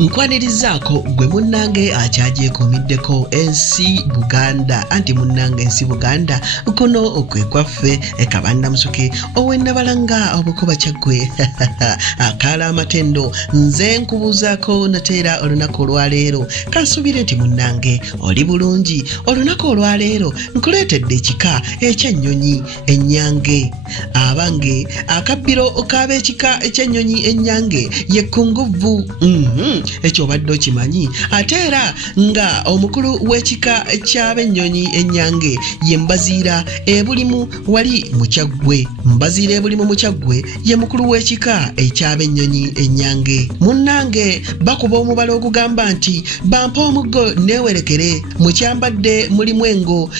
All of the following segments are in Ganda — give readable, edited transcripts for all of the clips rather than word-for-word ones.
Nkwanirizaako gwe munnange akyagyekuumiddeko ensi Buganda anti munnange ensi Buganda kuno okwe kwaffe Kabannamusuke ow'ennabalanga obukuba kyaggwe akaala amatendo nze nkubuuzaako nateera olunaku olwaleero kansuubire nti munnange oli bulungi. Olunaku olwaleero nkuleetedde ekika eky'ennyonyi Ennyange abange akabbiro k'ab'ekika eky'ennyonyi Ennyange ye kkunguvu ekyo obadde okimanyi ate era nga omukulu w'ekika ky'ab'ennyonyi Ennyange ye Mbaziira ebulimu wali mu Kyaggwe. Mbaziira ebulimu mu Kyaggwe ye mukulu w'ekika eky'ab'ennyonyi Ennyange. Munnange bakuba omubala ogugamba nti bampa omuggo neewerekere mu kyambadde mulimu engo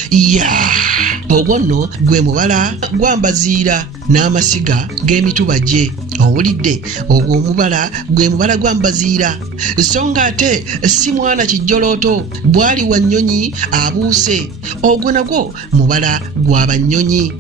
ogwo nno gwe mubala gwa Mbaziira n'amasiga g'emituba gye. Owulidde ogwo omubala gwe mubala gwa Mbaziira so nga ate si mwana kijjolooto bwali wa Nnyonyi abuuse ogwo nagwo mubala gwa Bannyonyi.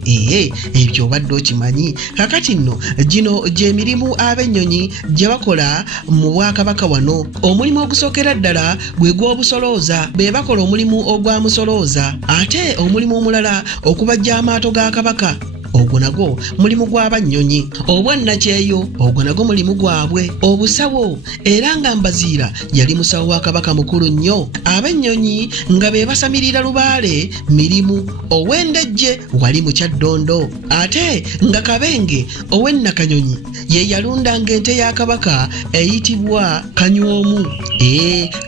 Ebyo obadde okimanyi. Kakati nno gino gy'emirimu ab'ennyonyi gye bakola mu Bwakabaka wano. Omulimu ogusookera ddala gwe gw'obusolooza, be bakola omulimu ogwa musolooza, ate omulimu omulala okubajja amaato ga Kabaka ogwo nagwo mulimu gw'Abanyonyi. Obwannakyeyo ogwo nagwo mulimu gwabwe. Obusawo era nga Mbaziira yali musawo wa Kabaka mukulu nnyo. Ab'ennyonyi nga be basamirira lubaale mirimu. Ow'endejje wali mu Kyaddondo ate nga Kabenge ow'Ennakanyonyi ye yalundanga ente ya Kabaka eyitibwa Kanyoomu.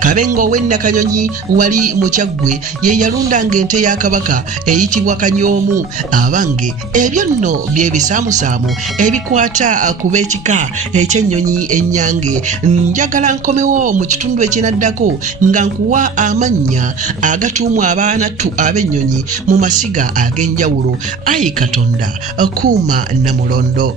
Kabenge ow'Ennakanyonyi wali mu Kyaggwe ye yalundanga ente ya Kabaka eyitibwa Kanyoomu. Abange ebyo nno bye bisaamusaamu ebikwata ku b'ekika eky'ennyonyi Ennyange. Njagala nkomewo mu kitundu ekinaddako nga nkuwa amannya agatuumwa abaanattu ab'ennyonyi mu masiga ag'enjawulo. Ayi Katonda kuuma Namulondo.